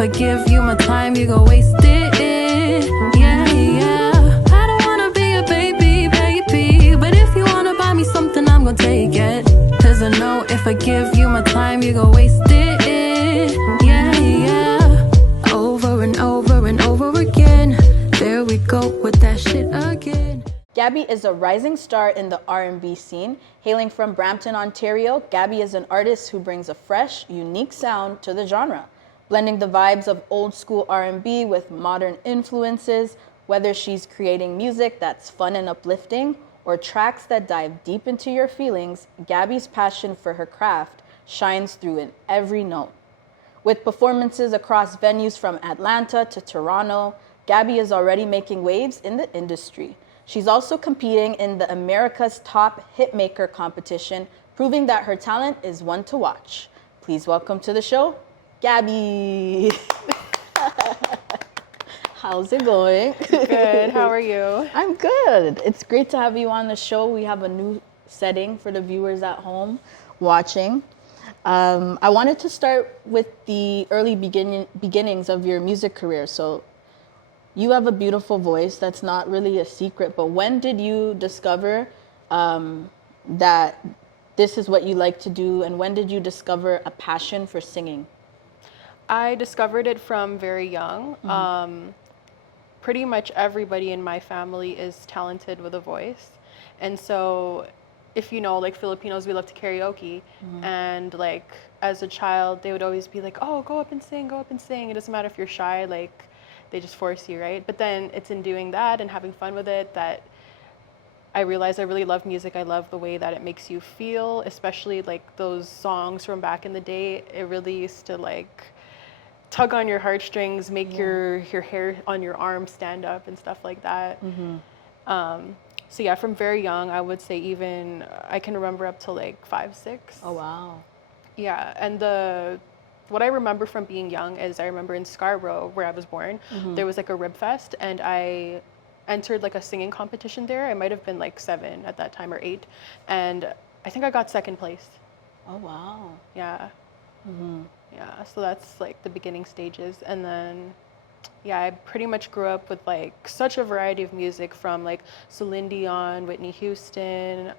if I give you my time, you gon' waste it. Yeah, yeah. I don't wanna be a baby, baby, but if you wanna buy me something, I'm gon' take it. Cause I know if I give you my time, you gon' waste it. Yeah, yeah. Over and over and over again. There we go with that shit again. Gxbby is a rising star in the R&B scene. Hailing from Brampton, Ontario, Gxbby is an artist who brings a fresh, unique sound to the genre, blending the vibes of old school R&B with modern influences. Whether she's creating music that's fun and uplifting or tracks that dive deep into your feelings, Gxbby's passion for her craft shines through in every note. With performances across venues from Atlanta to Toronto, Gxbby is already making waves in the industry. She's also competing in the America's Top Hitmaker competition, proving that her talent is one to watch. Please welcome to the show, Gxbby. How's it going? Good. How are you? I'm good. It's great to have you on the show. We have a new setting for the viewers at home watching. I wanted to start with the early beginnings of your music career. So you have a beautiful voice. That's not really a secret. But when did you discover that this is what you like to do? And when did you discover a passion for singing? I discovered it from very young. Mm-hmm. Pretty much everybody in my family is talented with a voice. And so if you know, like Filipinos, we love to karaoke. Mm-hmm. And like as a child, they would always be like, oh, go up and sing, go up and sing. It doesn't matter if you're shy, like they just force you, right? But then it's in doing that and having fun with it that I realized I really love music. I love the way that it makes you feel, especially like those songs from back in the day. It really used to like tug on your heartstrings, make your hair on your arm stand up and stuff like that. Mm-hmm. So yeah, from very young, I would say even I can remember up to like 5, 6. Oh wow. Yeah, and what I remember from being young is I remember in Scarborough, where I was born, mm-hmm. there was like a rib fest, and I entered like a singing competition there. I might have been like 7 at that time or 8, and I think I got 2nd place. Oh wow. Yeah. Mm-hmm. Yeah, so that's like the beginning stages. And then, yeah, I pretty much grew up with like such a variety of music from like Celine Dion, Whitney Houston,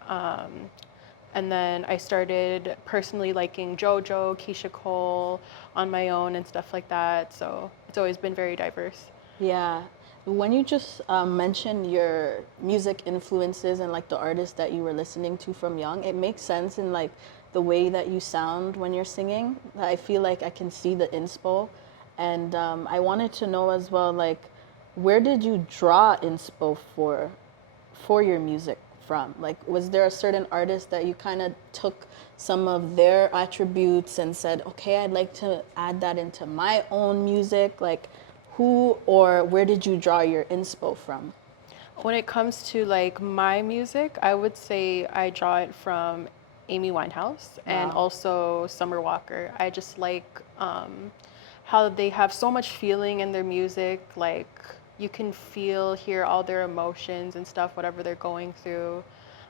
and then I started personally liking JoJo, Keisha Cole on my own and stuff like that. So it's always been very diverse. Yeah. When you just mentioned your music influences and like the artists that you were listening to from young, it makes sense in like the way that you sound when you're singing. I feel like I can see the inspo. And I wanted to know as well, like, where did you draw inspo for your music from? Like, was there a certain artist that you kind of took some of their attributes and said, okay, I'd like to add that into my own music? Like, who or where did you draw your inspo from? When it comes to like my music, I would say I draw it from Amy Winehouse and also Summer Walker. I just like how they have so much feeling in their music. Like you can hear all their emotions and stuff, whatever they're going through.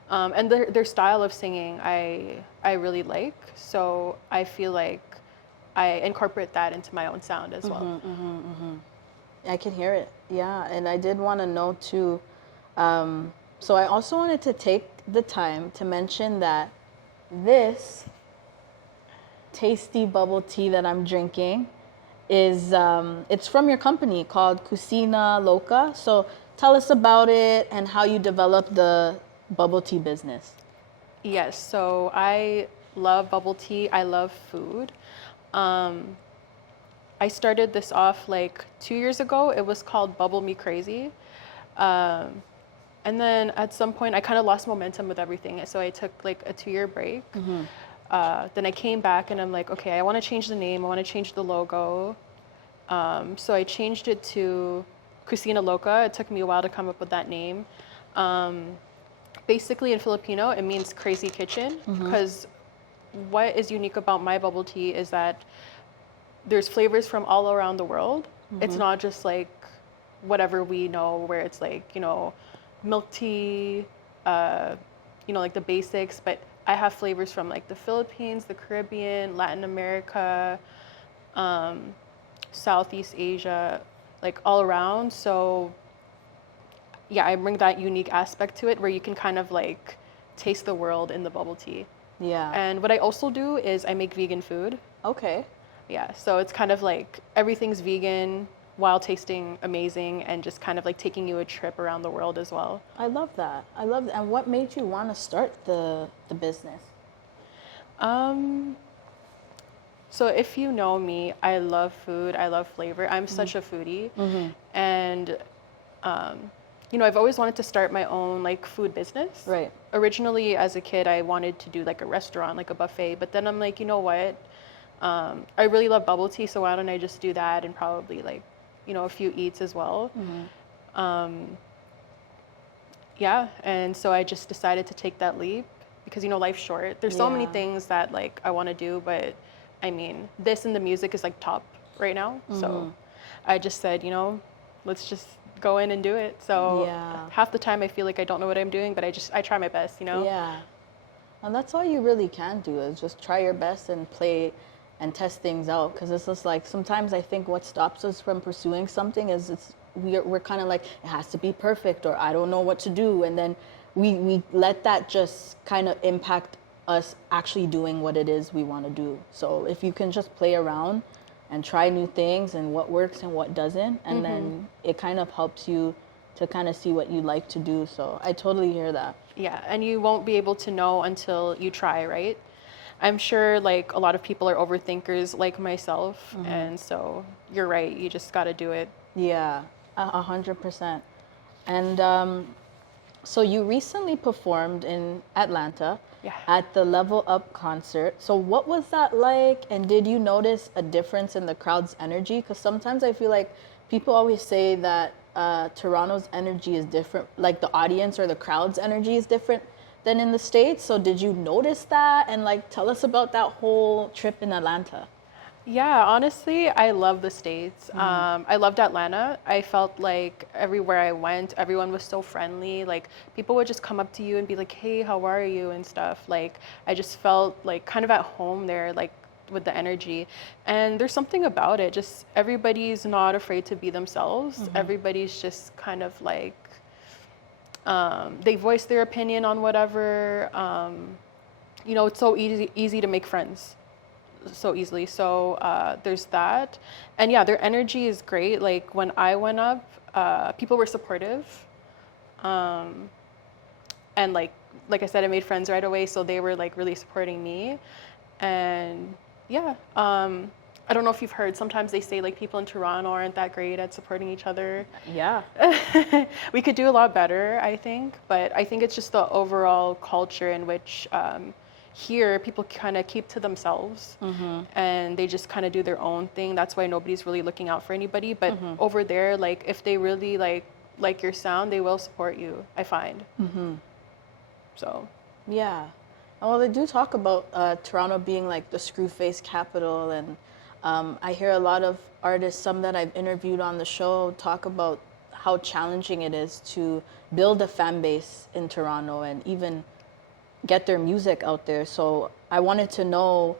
And their style of singing, I really like. So I feel like I incorporate that into my own sound as well. Mm-hmm, mm-hmm, mm-hmm. I can hear it. Yeah, and I did want to know too. So I also wanted to take the time to mention that this tasty bubble tea that I'm drinking is it's from your company called Cocina Loca. So tell us about it and how you developed the bubble tea business. Yes, so I love bubble tea. I love food. I started this off like 2 years ago. It was called Bubble Me Crazy. And then at some point I kind of lost momentum with everything. So I took like a 2-year break. Mm-hmm. Then I came back and I'm like, okay, I want to change the name. I want to change the logo. So I changed it to Cocina Loca. It took me a while to come up with that name. Basically in Filipino, it means crazy kitchen, because what is unique about my bubble tea is that there's flavors from all around the world. Mm-hmm. It's not just like whatever we know, where it's like, you know, milk tea, you know, like the basics, but I have flavors from like the Philippines, the Caribbean, Latin America, Southeast Asia, like all around. So yeah, I bring that unique aspect to it where you can kind of like taste the world in the bubble tea. Yeah. And what I also do is I make vegan food. Okay. Yeah, so it's kind of like everything's vegan while tasting amazing and just kind of like taking you a trip around the world as well. I love that. I love that. And what made you want to start the business? So if you know me, I love food, I love flavor. I'm such a foodie. And you know, I've always wanted to start my own like food business. Right. Originally as a kid, I wanted to do like a restaurant, like a buffet, but then I'm like, you know what? I really love bubble tea, so why don't I just do that and probably like, you know, a few eats as well. Yeah, and so I just decided to take that leap because, you know, life's short. There's so many things that like I want to do, but I mean, this and the music is like top right now. So I just said, you know, let's just go in and do it. So half the time I feel like I don't know what I'm doing, but I try my best, you know? Yeah. And that's all you really can do is just try your best and play and test things out. Because it's just like sometimes I think what stops us from pursuing something is we're kind of like, it has to be perfect or I don't know what to do. And then we let that just kind of impact us actually doing what it is we want to do. So if you can just play around and try new things and what works and what doesn't, and then it kind of helps you to kind of see what you like to do. So I totally hear that. Yeah, and you won't be able to know until you try, right? I'm sure like a lot of people are overthinkers like myself, and so you're right, you just got to do it. Yeah, 100%. And so you recently performed in Atlanta at the Level Up concert. So what was that like? And did you notice a difference in the crowd's energy? Because sometimes I feel like people always say that Toronto's energy is different, like the audience or the crowd's energy is different than in the States. So did you notice that? And like, tell us about that whole trip in Atlanta. Yeah, honestly, I love the States. I loved Atlanta. I felt like everywhere I went, everyone was so friendly. Like people would just come up to you and be like, hey, how are you and stuff. Like I just felt like kind of at home there, like with the energy. And there's something about it. Just everybody's not afraid to be themselves. Everybody's just kind of like, they voice their opinion on whatever. You know, it's so easy to make friends so easily. So there's that. And yeah, their energy is great. Like when I went up, people were supportive. And like I said, I made friends right away. So they were like really supporting me. And yeah, I don't know if you've heard, sometimes they say like people in Toronto aren't that great at supporting each other. Yeah. We could do a lot better, I think. But I think it's just the overall culture in which here people kind of keep to themselves and they just kind of do their own thing. That's why nobody's really looking out for anybody. But over there, like if they really like your sound, they will support you, I find. So. Yeah. Well, they do talk about Toronto being like the screw face capital, and I hear a lot of artists, some that I've interviewed on the show, talk about how challenging it is to build a fan base in Toronto and even get their music out there. So I wanted to know,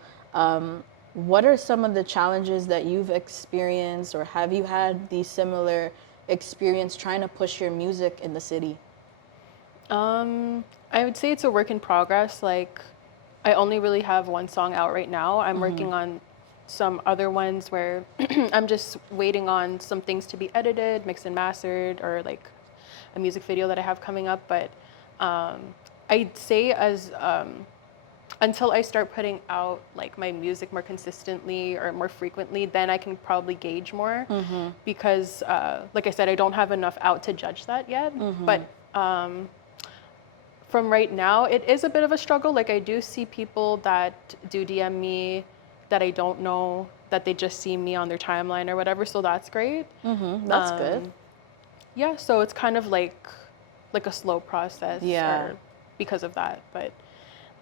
what are some of the challenges that you've experienced, or have you had the similar experience trying to push your music in the city? I would say it's a work in progress. Like, I only really have one song out right now. I'm working on some other ones where I'm just waiting on some things to be edited, mixed and mastered, or like a music video that I have coming up. But I'd say as until I start putting out like my music more consistently or more frequently, then I can probably gauge more because like I said, I don't have enough out to judge that yet. But from right now, it is a bit of a struggle. Like I do see people that do DM me that I don't know, that they just see me on their timeline or whatever. So that's great. That's good. Yeah, so it's kind of like a slow process. Yeah. Because of that, but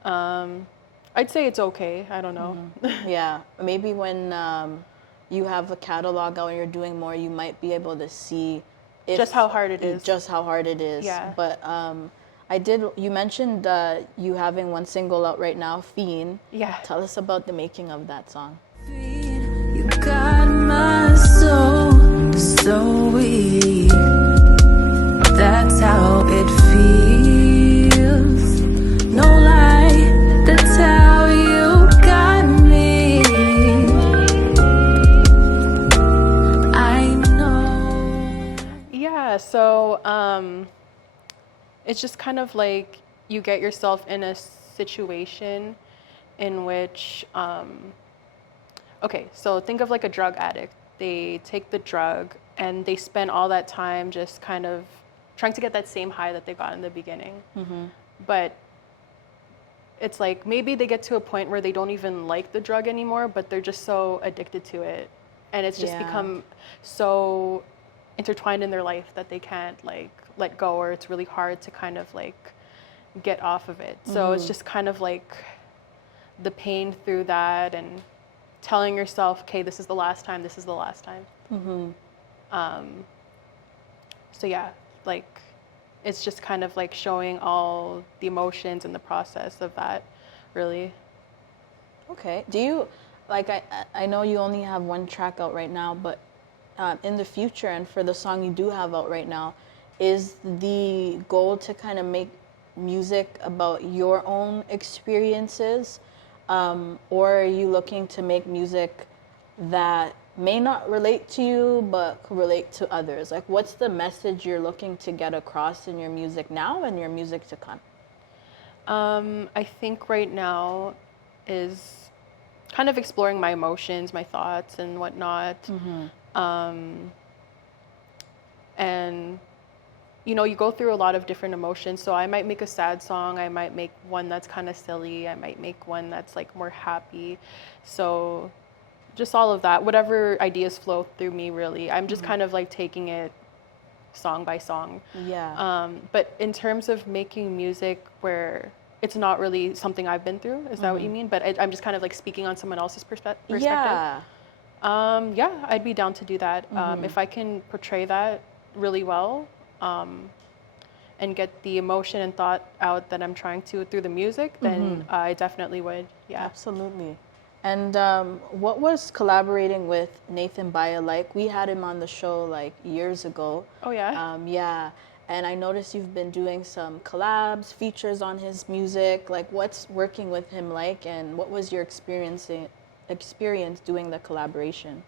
I'd say it's okay. I don't know. Yeah, maybe when you have a catalog out and you're doing more, you might be able to see just how hard it is. Just how hard it is. Yeah. But you mentioned you having one single out right now, Fiend. Yeah. Tell us about the making of that song. You got my so weak. That's how it feels. No lie to tell you got me. I know. Yeah, so it's just kind of like you get yourself in a situation in which, okay, so think of like a drug addict. They take the drug and they spend all that time just kind of trying to get that same high that they got in the beginning. But it's like maybe they get to a point where they don't even like the drug anymore, but they're just so addicted to it. And it's just become so intertwined in their life that they can't like let go, or it's really hard to kind of like get off of it. So it's just kind of like the pain through that and telling yourself, okay, this is the last time, this is the last time. So yeah, like it's just kind of like showing all the emotions and the process of that, really. Okay. Do you, like, I know you only have one track out right now, but in the future and for the song you do have out right now, is the goal to kind of make music about your own experiences? Or are you looking to make music that may not relate to you, but could relate to others? Like, what's the message you're looking to get across in your music now and your music to come? I think right now is kind of exploring my emotions, my thoughts and whatnot. And you know, you go through a lot of different emotions. So I might make a sad song, I might make one that's kind of silly, I might make one that's like more happy. So just all of that, whatever ideas flow through me, really. I'm just kind of like taking it song by song. Yeah. But in terms of making music where it's not really something I've been through, is that what you mean? But I'm just kind of like speaking on someone else's perspective. Yeah. Yeah, I'd be down to do that. If I can portray that really well, and get the emotion and thought out that I'm trying to through the music, then I definitely would. Yeah. Absolutely. And what was collaborating with Nathan Baya like? We had him on the show like years ago. Oh, yeah? Yeah. And I noticed you've been doing some collabs, features on his music. Like, what's working with him like, and what was your experience doing the collaboration?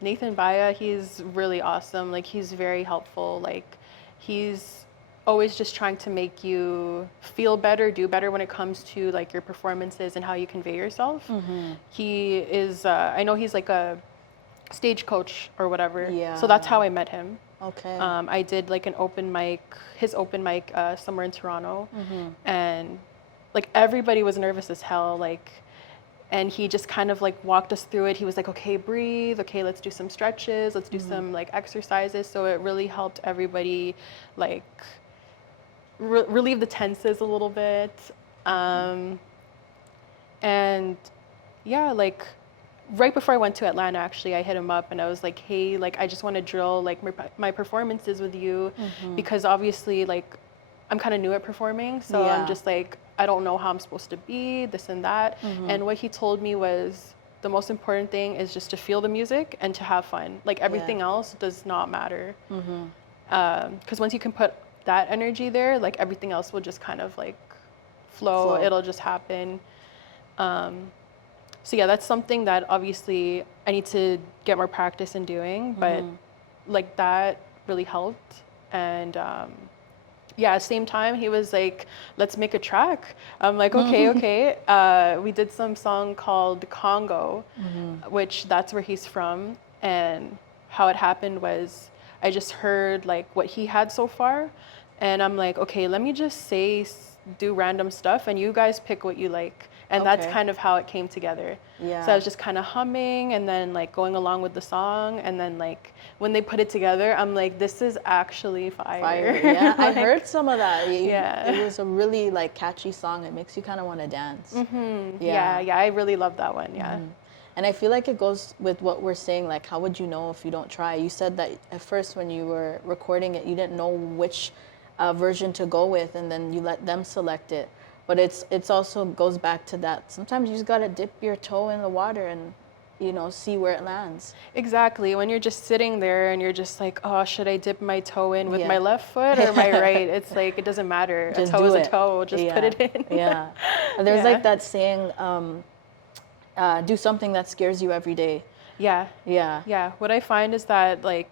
Nathan Baya, he's really awesome. Like, he's very helpful. Like, he's always just trying to make you feel better, do better when it comes to like your performances and how you convey yourself. He is, I know he's like a stage coach or whatever. Yeah. So that's how I met him. Okay. I did like an open mic, his open mic somewhere in Toronto, and like everybody was nervous as hell. Like, and he just kind of like walked us through it. He was like, okay, breathe. Okay, let's do some stretches. Let's do some like exercises. So it really helped everybody like relieve the tenses a little bit. And yeah, like right before I went to Atlanta, actually, I hit him up and I was like, hey, like, I just want to drill like my performances with you, because obviously like I'm kind of new at performing. So I'm just like, I don't know how I'm supposed to be, this and that. And what he told me was the most important thing is just to feel the music and to have fun. Like everything else does not matter. Because once you can put that energy there, like everything else will just kind of like flow. It'll just happen. So yeah, that's something that obviously I need to get more practice in doing, but like that really helped. And yeah, same time he was like, let's make a track. I'm like, okay. We did some song called Congo, which that's where he's from. And how it happened was I just heard like what he had so far, and I'm like, okay, let me just do random stuff and you guys pick what you like. And that's kind of how it came together. So I was just kind of humming and then like going along with the song, and then like when they put it together, I'm like, this is actually fire. Yeah, like, I heard some of that. Yeah. It was a really like catchy song. It makes you kind of want to dance. Yeah, I really love that one. Yeah. And I feel like it goes with what we're saying, like, how would you know if you don't try? You said that at first when you were recording it, you didn't know which version to go with, and then you let them select it. But it's also goes back to that. Sometimes you just got to dip your toe in the water and, see where it lands. Exactly. When you're just sitting there and you're just like, oh, should I dip my toe in with Yeah. my left foot or my right? It's like, it doesn't matter. Just a toe do is it. a toe. Just put it in. Yeah. There's Yeah. like that saying, do something that scares you every day. Yeah. Yeah. Yeah. What I find is that like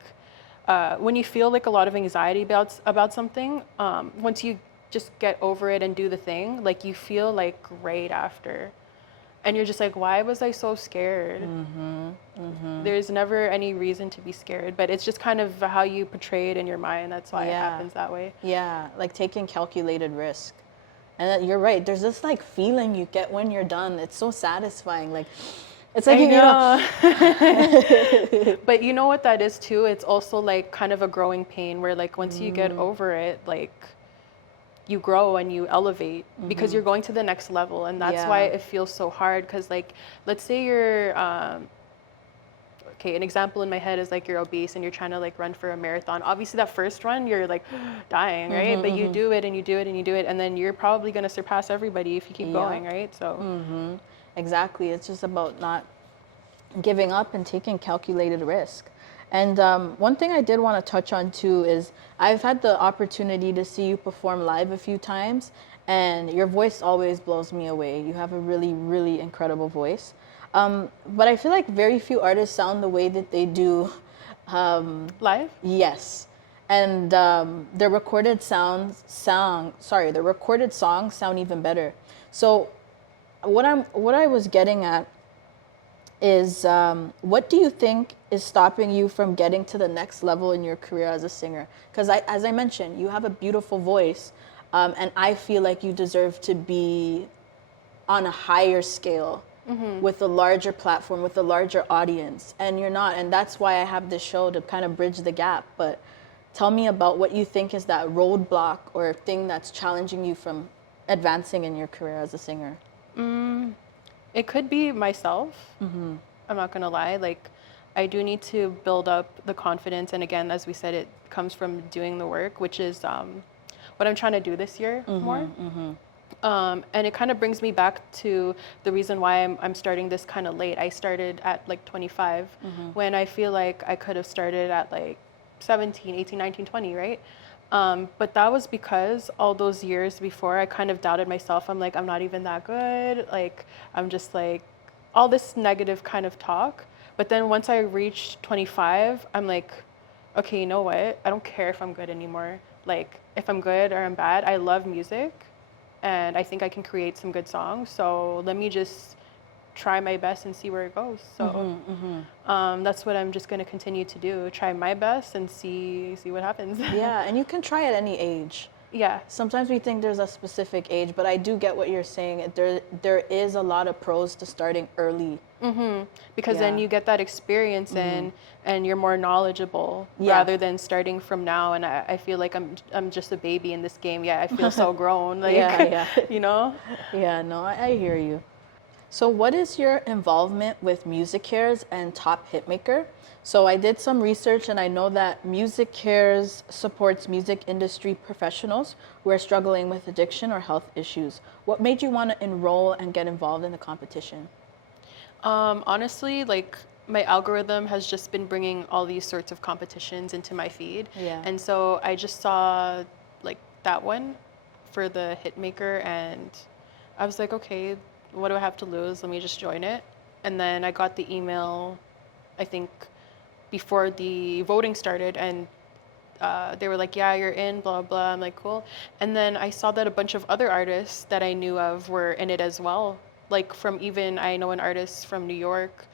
when you feel like a lot of anxiety about something, once you just get over it and do the thing, like you feel like great after. And you're just like, why was I so scared? There's never any reason to be scared, but it's just kind of how you portray it in your mind. That's why it happens that way. Yeah, like taking calculated risk. And you're right. There's this like feeling you get when you're done. It's so satisfying. Like, it's like, But you know what that is too? It's also like kind of a growing pain where like once you get over it, like you grow and you elevate because you're going to the next level. And that's why it feels so hard. Cause like, let's say you're, okay, an example in my head is like you're obese and you're trying to like run for a marathon. Obviously that first run, you're like dying, right? But you do it and you do it and you do it. And then you're probably going to surpass everybody if you keep going, right? So. Exactly. It's just about not giving up and taking calculated risk. And one thing I did want to touch on too is I've had the opportunity to see you perform live a few times, and your voice always blows me away. You have a really, really incredible voice. But I feel like very few artists sound the way that they do. Live? Yes. And their recorded songs sound even better. So what I was getting at is what do you think is stopping you from getting to the next level in your career as a singer? Because as I mentioned, you have a beautiful voice, and I feel like you deserve to be on a higher scale with a larger platform, with a larger audience, and you're not. And that's why I have this show to kind of bridge the gap. But tell me about what you think is that roadblock or thing that's challenging you from advancing in your career as a singer. It could be myself. I'm not going to lie. Like, I do need to build up the confidence. And again, as we said, it comes from doing the work, which is what I'm trying to do this year more. And it kind of brings me back to the reason why I'm starting this kind of late. I started at like 25 when I feel like I could have started at like 17, 18, 19, 20, right? But that was because all those years before I kind of doubted myself. I'm like, I'm not even that good. Like, I'm just like all this negative kind of talk. But then once I reached 25, I'm like, okay, you know what? I don't care if I'm good anymore. Like, if I'm good or I'm bad, I love music and I think I can create some good songs. So let me just try my best and see where it goes. So that's what I'm just going to continue to do. Try my best and see what happens. Yeah, and you can try at any age. Yeah. Sometimes we think there's a specific age, but I do get what you're saying. There is a lot of pros to starting early. Because then you get that experience and you're more knowledgeable rather than starting from now. And I feel like I'm just a baby in this game. Yeah, I feel so grown. Like, you know? Yeah, no, I hear you. So what is your involvement with Music Cares and Top Hitmaker? So I did some research and I know that Music Cares supports music industry professionals who are struggling with addiction or health issues. What made you want to enroll and get involved in the competition? Honestly, like my algorithm has just been bringing all these sorts of competitions into my feed. Yeah. And so I just saw like that one for the Hitmaker and I was like, okay, what do I have to lose? Let me just join it. And then I got the email, I think, before the voting started, and they were like, yeah, you're in, blah, blah. I'm like, cool. And then I saw that a bunch of other artists that I knew of were in it as well. Like I know an artist from New York.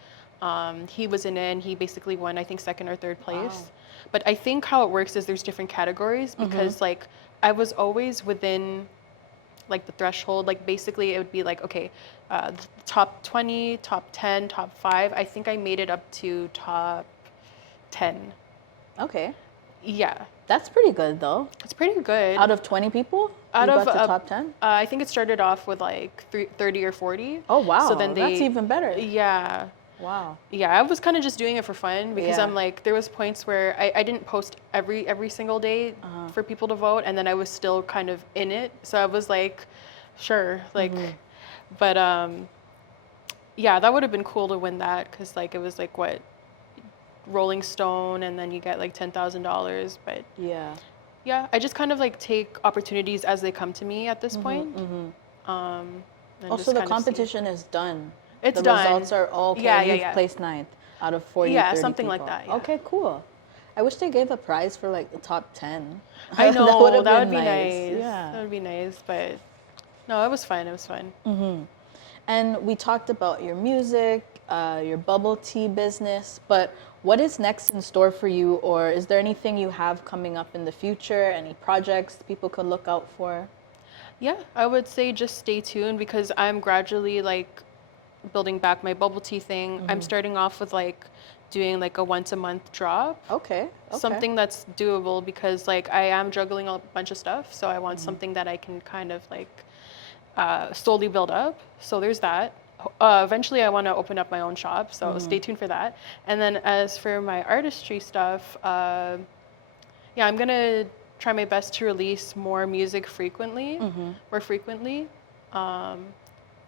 He was in it, and he basically won, I think, second or third place. Wow. But I think how it works is there's different categories because, like, I was always within like the threshold. Like basically it would be like, okay, top 20, top 10, top 5. I think I made it up to top 10. Okay. Yeah. That's pretty good though. It's pretty good. Out of 20 people? Out you of got to top 10? I think it started off with like 30 or 40. Oh wow. So then that's even better. Yeah. Wow. Yeah, I was kind of just doing it for fun because I'm like, there was points where I didn't post every single day for people to vote, and then I was still kind of in it. So I was like, sure, like, but yeah, that would have been cool to win that because like it was like what Rolling Stone, and then you get like $10,000. But yeah, I just kind of like take opportunities as they come to me at this point. And Also, just the kind of see. competition is done. It's the done. results are all okay. Yeah, You've placed 9th out of 40, Yeah, 30 something people. like that. Yeah. Okay, cool. I wish they gave a prize for like the top 10. I know, that would be nice. nice. Yeah. That would be nice, but no, it was fun. It was fun. And we talked about your music, your bubble tea business, but what is next in store for you, or is there anything you have coming up in the future? Any projects people could look out for? Yeah, I would say just stay tuned because I'm gradually like building back my bubble tea thing. I'm starting off with like doing like a once a month drop. Okay. Something that's doable because like I am juggling a bunch of stuff, so I want something that I can kind of like slowly build up. So there's that. Eventually I want to open up my own shop, so stay tuned for that. And then as for my artistry stuff, yeah, I'm gonna try my best to release more music more frequently.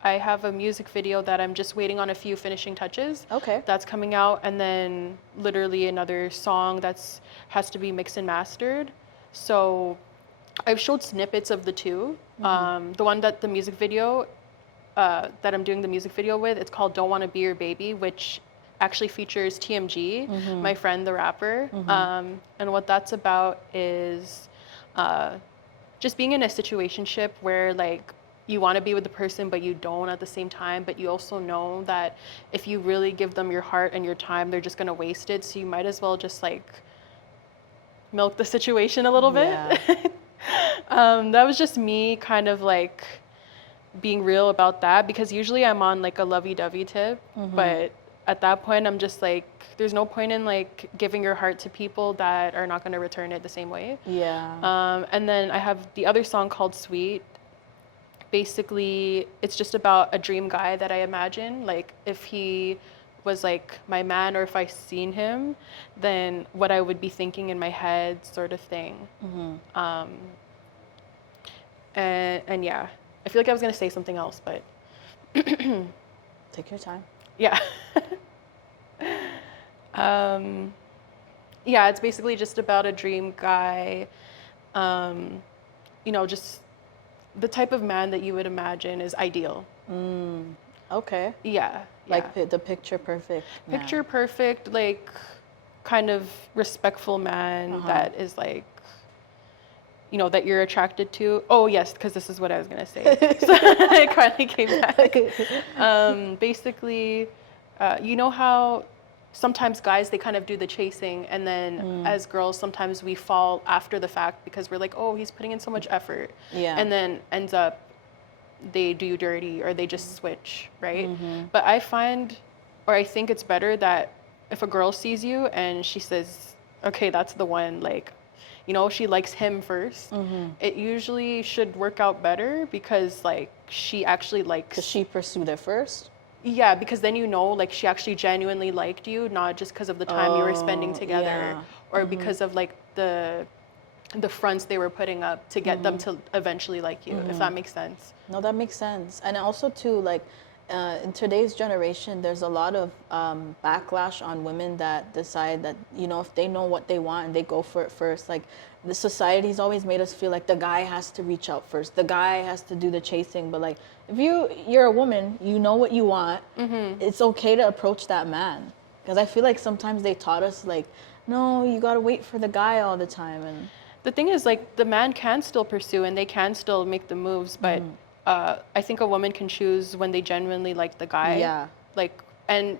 I have a music video that I'm just waiting on a few finishing touches. Okay. That's coming out, and then literally another song that's has to be mixed and mastered. So I've showed snippets of the two. The one that the music video that I'm doing the music video with, it's called Don't Wanna Be Your Baby, which actually features TMG, my friend, the rapper. And what that's about is just being in a situationship where like you want to be with the person, but you don't at the same time, but you also know that if you really give them your heart and your time, they're just going to waste it. So you might as well just like milk the situation a little bit. That was just me kind of like being real about that, because usually I'm on like a lovey-dovey tip, but at that point I'm just like, there's no point in like giving your heart to people that are not going to return it the same way. And then I have the other song called Sweet. Basically it's just about a dream guy that I imagine, like if he was like my man, or if I seen him, then what I would be thinking in my head, sort of thing. And yeah, I feel like I was gonna say something else, but take your time. Yeah. Yeah, it's basically just about a dream guy, you know, just the type of man that you would imagine is ideal. Okay. Yeah. Like the picture perfect man. Picture perfect, like kind of respectful man that is like, you know, that you're attracted to. Oh yes, because this is what I was gonna say. So it finally came back. Basically, you know how sometimes guys, they kind of do the chasing, and then as girls sometimes we fall after the fact because we're like, oh, he's putting in so much effort, and then ends up they do you dirty, or they just switch, right? But I find, or I think it's better that if a girl sees you and she says, okay, that's the one, like, you know, she likes him first, it usually should work out better, because like she actually likes, because she pursued it first. Yeah, because then you know, like she actually genuinely liked you, not just because of the time you were spending together, or because of like the fronts they were putting up to get them to eventually like you, if that makes sense. No, that makes sense. And also too, like in today's generation, there's a lot of backlash on women that decide that, you know, if they know what they want and they go for it first, like the society's always made us feel like the guy has to reach out first, the guy has to do the chasing. But like, if you're a woman, you know what you want, it's okay to approach that man. Because I feel like sometimes they taught us like, no, you gotta wait for the guy all the time. And the thing is, like, the man can still pursue and they can still make the moves, but I think a woman can choose when they genuinely like the guy. Yeah. Like, and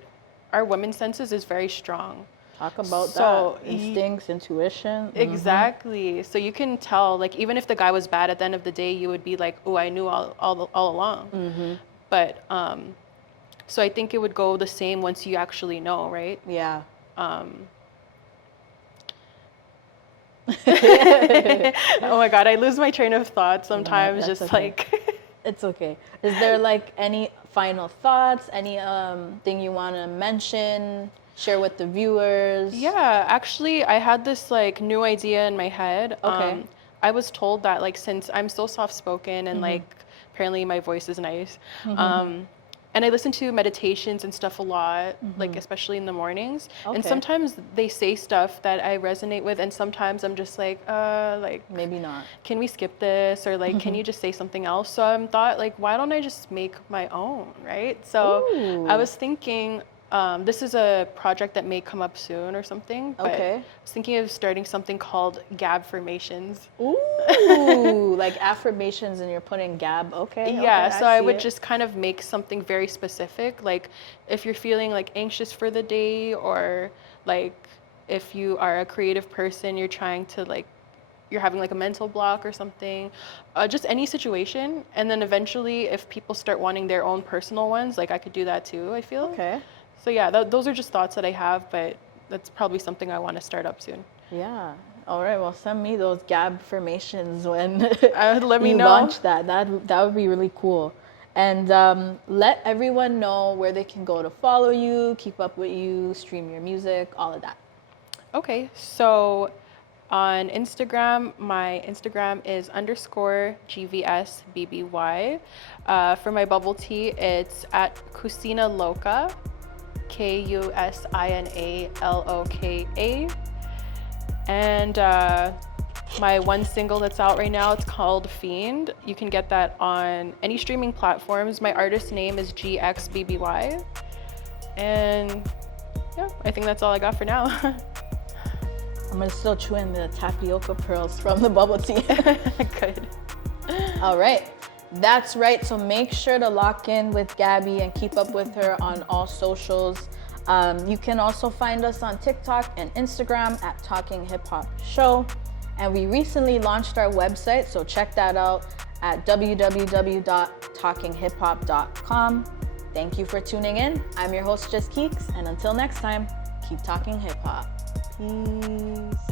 our women's senses is very strong. Talk about that. Instincts, intuition. Exactly. So you can tell, like, even if the guy was bad, at the end of the day, you would be like, oh, I knew all along. But, so I think it would go the same once you actually know, right? Yeah. Oh my God, I lose my train of thought sometimes, just okay. like... It's okay. Is there like any final thoughts, any thing you want to mention, share with the viewers? Yeah, actually, I had this like new idea in my head. Okay. I was told that like, since I'm so soft-spoken and like apparently my voice is nice, and I listen to meditations and stuff a lot, like especially in the mornings. And Okay. sometimes they say stuff that I resonate with, and sometimes I'm just like Maybe not. can we skip this, or like can you just say something else? So I thought, like, why don't I just make my own, right? So Ooh. I was thinking, this is a project that may come up soon or something. But Okay. I was thinking of starting something called Gabformations. Ooh, like affirmations, and you're putting Gab. Okay. Yeah, okay, so I see would it. just kind of make something very specific. Like if you're feeling like anxious for the day, or like if you are a creative person, you're trying to like, you're having like a mental block or something, just any situation. And then eventually, if people start wanting their own personal ones, like I could do that too, I feel. Okay. So yeah, those are just thoughts that I have, but that's probably something I want to start up soon. Yeah. All right. Well, send me those Gabformations when Let me you know. launch that. That would be really cool. And let everyone know where they can go to follow you, keep up with you, stream your music, all of that. Okay, so on Instagram, my Instagram is _GVSBBY. For my bubble tea, it's at Kusina Loka, KUSINALOKA. And my one single that's out right now, it's called Fiend. You can get that on any streaming platforms. My artist name is Gxbby. And yeah, I think that's all I got for now. I'm gonna still chew in the tapioca pearls from the bubble tea. Good. All right. That's right. So make sure to lock in with Gabby and keep up with her on all socials. You can also find us on TikTok and Instagram at Talkin Hip Hop Show. And we recently launched our website, so check that out at www.talkinhiphop.com. Thank you for tuning in. I'm your host, JustKeekz, and until next time, keep talking hip hop. Peace.